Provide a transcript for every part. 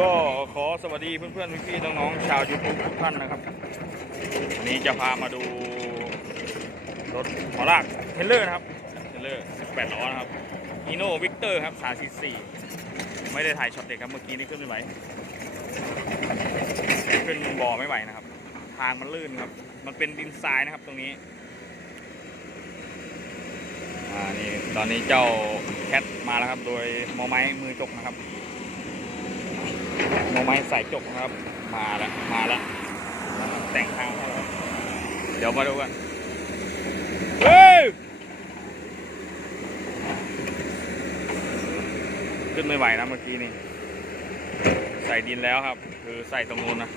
ก็ขอสวัสดีเพื่อนๆพี่ๆน้องๆชาวยูทูบทุกท่านนะครับวันนี้จะพามาดูรถหอลากเทเลอร์นะครับเทเลอร์ 18 ล้อนะครับอีโน่วิกเตอร์ครับ344ไม่ได้ถ่ายช็อตเด็กครับเมื่อกี้นี่ขึ้นไม่ไหวขึ้นบ่อไม่ไหวนะครับ ทางมันลื่นครับ มันเป็นดินทรายนะครับตรงนี้อ่านี่ตอนนี้เจ้าแคทมาแล้วครับ โดยมอไม้มือจกนะครับ มไม้สายจกนะครับ มาแล้วมาแล้วแต่งทางให้แล้วเดี๋ยวมาดูกันเฮ้ยขึ้นไม่ไหวนะเมื่อกี้นี่ใส่ดินแล้วครับ คือใส่ตรงนู้นนะ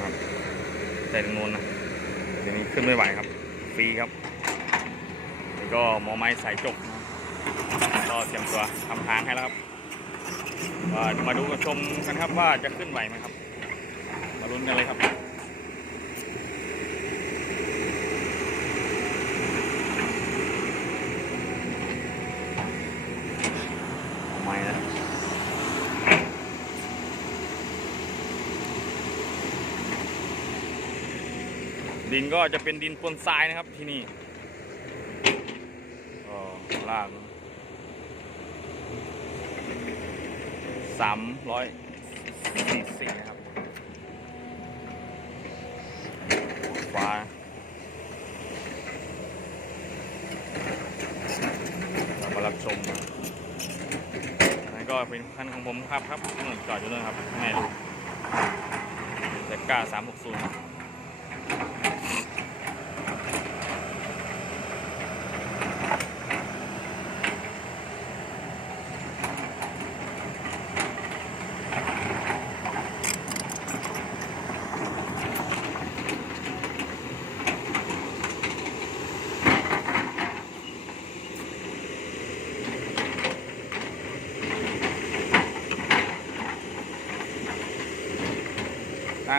ครับใส่ตรงนู้นนะทีนี้ขึ้นไม่ไหวครับฟรีครับแล้วก็หมอไม้สายจกก็เตรียมตัวทำทางให้แล้วครับ มาดูกันชมกันครับว่าจะขึ้นไหวไหมครับ มาลุ้นกันเลยครับไมนะดินก็จะเป็นดินปนทรายนะครับที่นี่ก็ลาก สามร้อยสี่สิบนะครับฟ้าเรามารับชมนะอันนั้นก็เป็นคันของผมครับครับนู่นจอดอยู่นู่นครับข้างในดูเลก้าสามหกศูนย์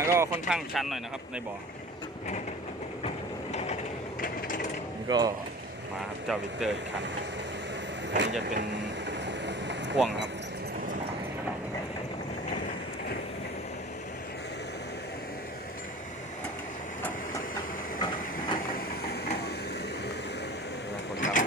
ก็ค่อนข้างชันหน่อยนะครับ ในบ่อนี่ก็มาครับเจ้าวิเตอร์อีกคันอันนี้จะเป็นพ่วงครับ คนขับ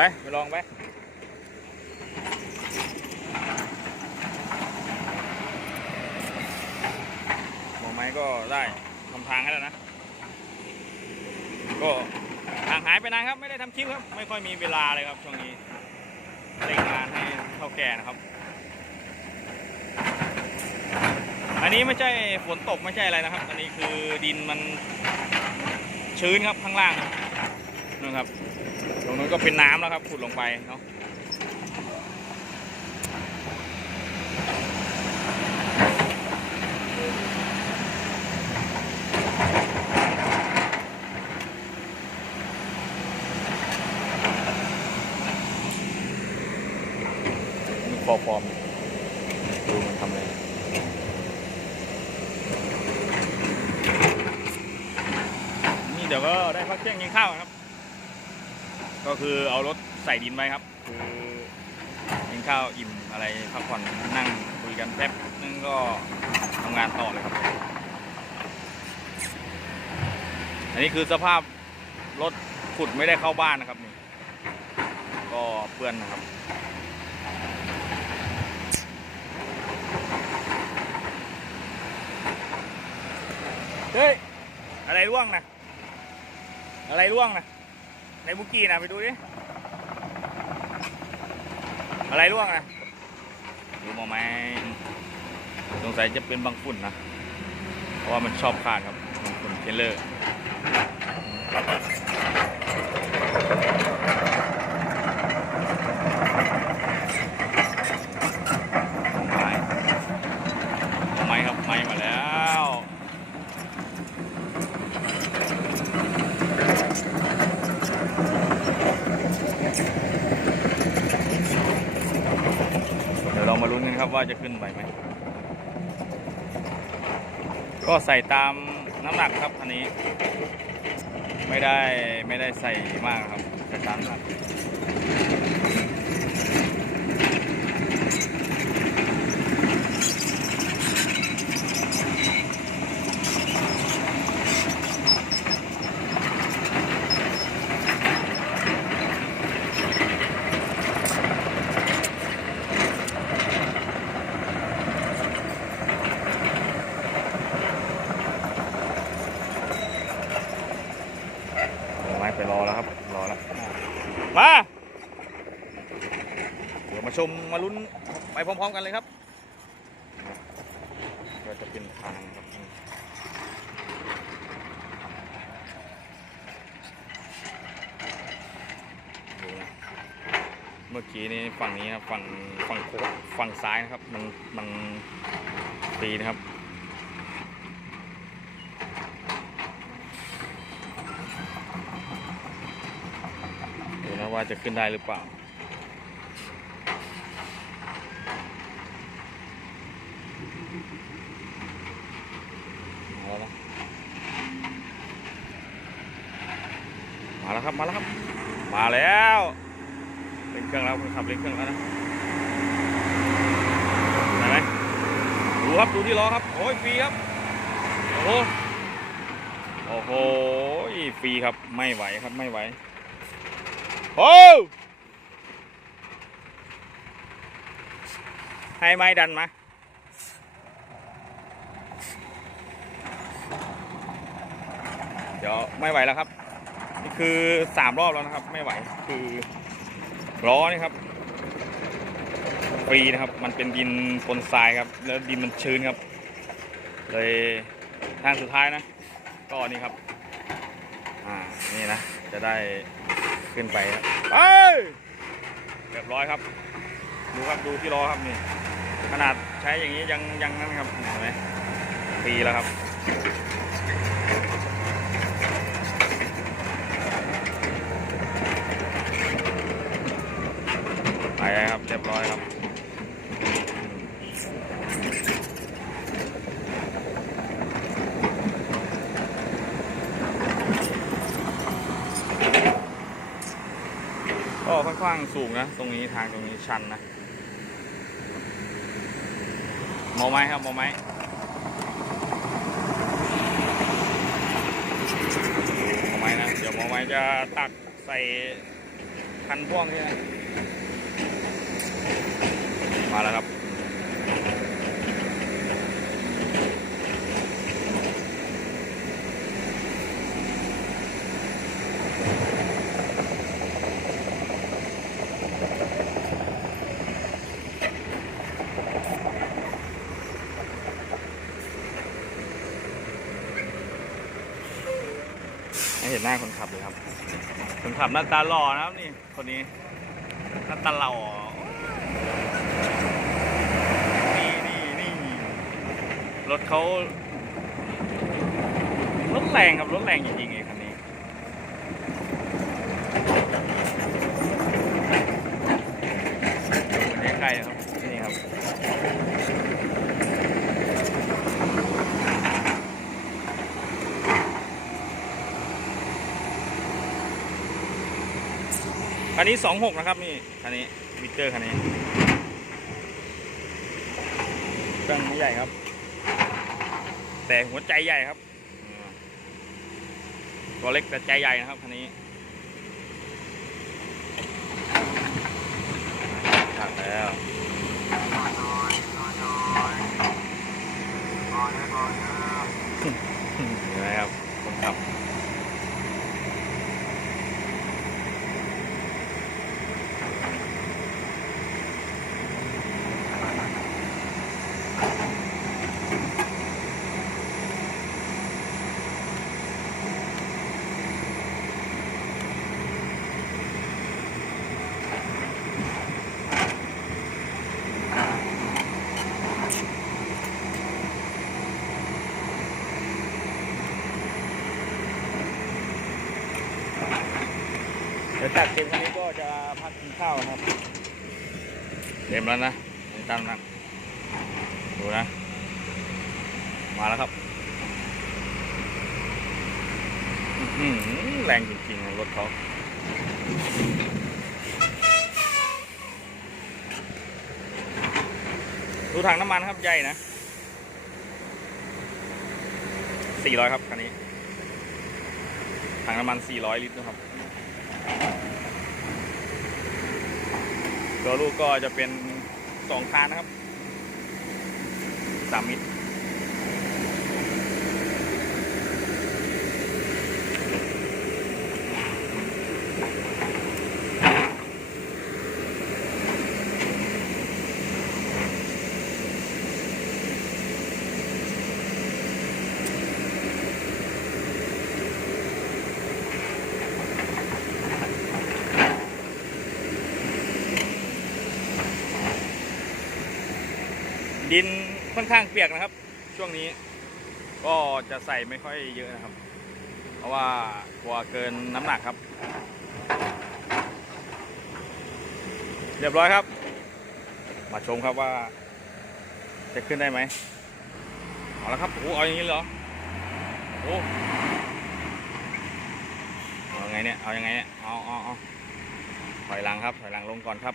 ไปไปลองไปหมอไม้ก็ได้ทำทางให้แล้วนะ ก็ห่างหายไปนานครับ ไม่ได้ทำคลิปครับ ไม่ค่อยมีเวลาเลยครับช่วงนี้เร่งงานให้เท่าแก่นะครับ อันนี้ไม่ใช่ฝนตกไม่ใช่อะไรนะครับ อันนี้คือดินมันชื้นครับข้างล่างนะครับ รงนู้นก็เป็นน้ำแล้วครับขุดลงไปเนาะมีฟอร์ฟอร์มดูมันทำอะไรนี่เดี๋ยวก็ได้พักเที่ยงกินข้าวครับ ก็คือเอารถใส่ดินไว้ครับ คือกินข้าวอิ่มอะไรพักผ่อนนั่งคุยกันแป๊บนึงก็ทำงานต่อเลยครับ อันนี้คือสภาพรถขุดไม่ได้เข้าบ้านนะครับนี่ก็เปื้อนนะครับเฮ้ยอะไรร่วงนะอะไรร่วงนะ ในบุกี้นะไปดูดิ อะไรร่วงนะดูมาไหมสงสัยจะเป็นบางฝุ่นนะ เพราะว่ามันชอบขาดครับบางฝุ่นเทเลอร์ไม้ไม้ครับไม้มาแล้ว ครับ ว่าจะขึ้นไปไหม ก็ใส่ตามน้ำหนักครับคันนี้ ไม่ได้ไม่ได้ใส่มากครับ ใส่ตามน้ำหนัก ไม้ไปรอแล้วครับ รอแล้ว มา เดี๋ยวมาชมมาลุ้นไปพร้อม ๆ กันเลยครับ ก็จะเป็นทางครับดูนะเมื่อกี้นี้ฝั่งนี้นะครับฝั่งฝั่งขวาฝั่งซ้ายนะครับ มันมันตีนะครับ ดูนะ ว่าจะขึ้นได้หรือเปล่า มาแล้วนะมาแล้วครับ มาแล้วครับ มาแล้วเล่นเครื่องแล้วคนขับเล่นเครื่องแล้วนะเห็นไหมดูครับ ดูที่ล้อครับ โอ้ยฟรีครับ โอ้โหโอ้โหฟรีครับ ไม่ไหวครับ ไม่ไหว โอ้ให้ไม้ดันมาเดี๋ยวไม่ไหวแล้วครับ นี่คือสามรอบแล้วนะครับ ไม่ไหวคือล้อนี่ครับฟรีนะครับ มันเป็นดินปนทรายครับ แล้วดินมันชื้นครับ เลยทางสุดท้ายนะ ก็นี่ครับ อ่า นี่นะ จะได้ ขึ้นไปครับไปเรียบร้อยครับ ดูครับดูที่ล้อครับนี่ ขนาดใช้อย่างนี้ยังยังนั่นครับเห็นไหมปีแล้วครับไปครับเรียบร้อยครับ กว้างสูงนะ ตรงนี้ทางตรงนี้ชันนะมอไม้ครับมอไม้มอไม้นะ เดี๋ยวมอไม้จะตักใส่คันพ่วงใช่ไหมมาแล้วครับ เห็นหน้าคนขับเลยครับ คนขับหน้าตาหล่อนะครับนี่คนนี้หน้าตาหล่อนี่นี่นี่รถเขารถแรงครับรถแรงจริงๆไอ้คันนี้ ดูใกล้ๆครับ นี่ครับ คันนี้สองหกนะครับนี่คันนี้วิเตอร์คันนี้เครื่องใหญ่ครับ แต่หัวใจใหญ่ครับ ตัวเล็กแต่ใจใหญ่นะครับคันนี้ตัดแล้วเห็นไหมครับ เดี๋ยวตัดเต็มคันนี้ก็จะพักกินข้าวครับเต็มแล้วนะตามนั้นดูนะ มาแล้วครับอื้อหือแรงจริงๆรถเขาดูถังน้ำมันครับใหญ่นะ400 ครับคันนี้ถังน้ำมัน 400 ลิตรนะครับ ตัวลูกก็จะเป็นสองคานนะครับสามมิตร ดินค่อนข้างเปียกนะครับ ช่วงนี้ ก็จะใส่ไม่ค่อยเยอะนะครับ เพราะว่ากลัวเกินน้ำหนักครับ เรียบร้อยครับ มาชมครับว่า จะขึ้นได้ไหมเอาละครับโอ้เอาอย่างนี้เหรอโอ้เอายังไงเนี่ยเอายังไงเนี่ยเอาเอาเอาถอยหลังครับถอยหลังลงก่อนครับ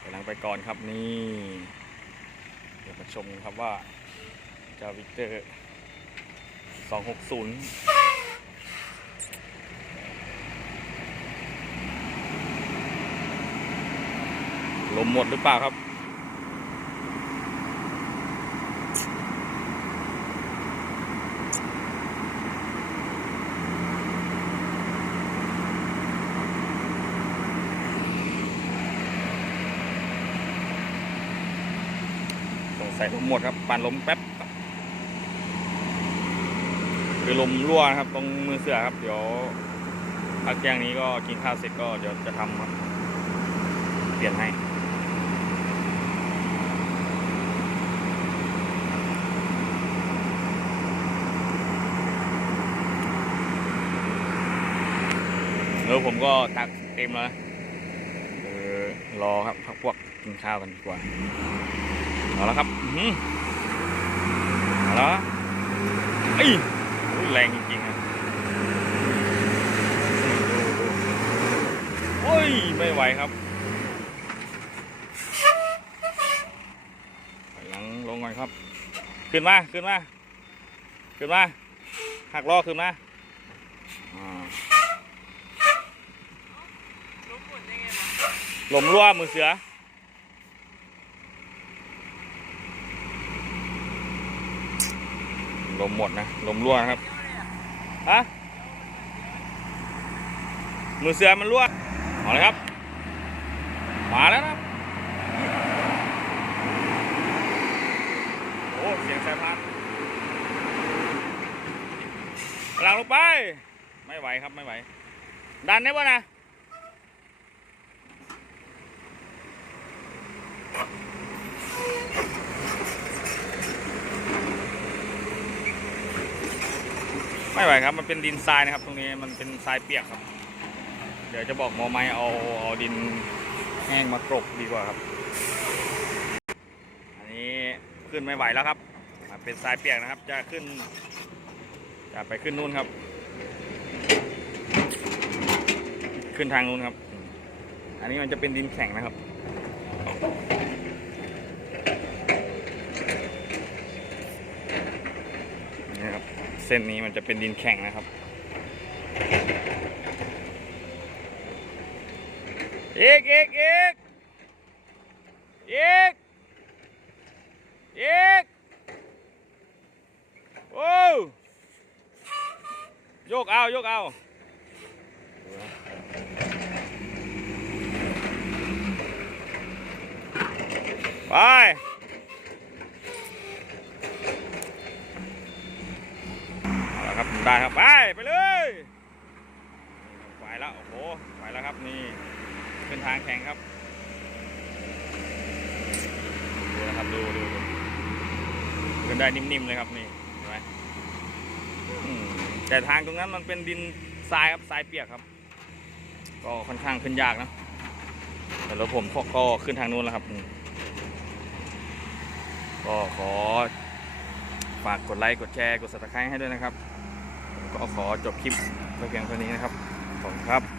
ถอยหลังไปก่อนครับนี่ เดี๋ยวมาชมกันครับว่าเจ้าวิเตอร์260ลมหมดหรือเปล่าครับ สงสัยลมหมดครับปั่นลมแป๊บคือลมรั่วครับ ตรงมือเสือครับ เดี๋ยวพักเที่ยงนี้ก็กินข้าวเสร็จก็เดี๋ยวจะทำครับ เปลี่ยนให้เออผมก็ตักเต็มแล้วเออรอครับพักพวกกินข้าวกันดีกว่าเอาละครับ หือเอาละไอ้ยโอ้ยแรงจริงๆนะดูดูโอ้ย ไม่ไหวครับถอยหลังลงก่อนครับ ขึ้นมา ขึ้นมา ขึ้นมา หักล้อขึ้นมาอ่าลมรั่วมือเสือ ลมหมดนะลมรั่วนะครับฮะมือเสือมันรั่วเอาเลยครับ มาแล้วนะครับโอ้เสียงสายพานกลังลงไป ไม่ไหวครับไม่ไหว ดันได้ป่ะนะ ไม่ไหวครับ มันเป็นดินทรายนะครับ ตรงนี้มันเป็นทรายเปียกครับ เดี๋ยวจะบอกหมอไม้เอาเอาดินแห้งมากรบดีกว่าครับ อันนี้ขึ้นไม่ไหวแล้วครับ เป็นทรายเปียกนะครับ จะขึ้น จะไปขึ้นนู่นครับ ขึ้นทางนู้นครับ อันนี้มันจะเป็นดินแข็งนะครับ นี่ครับ เส้นนี้มันจะเป็นดินแข็งนะครับ อีกอีกอีกอีกอีกโอ้โยกเอาโยกเอาไป เอาละครับได้ครับไปไปเลยไปแล้วโอ้โหไปแล้วครับนี่เป็นทางแข่งครับดูนะครับดูดูดูขึ้นได้นิ่มๆเลยครับนี่เห็นไหมแต่ทางตรงนั้นมันเป็นดินทรายครับทรายเปียกครับ ก็ค่อนข้างขึ้นยากนะแต่รถผมก็ขึ้นทางนู้นแล้วครับก็ขอฝากกดไลค์ กดแชร์ กด subscribe ให้ด้วยนะครับ ก็ขอจบคลิปไว้เพียงเท่านี้นะครับ ขอบคุณครับ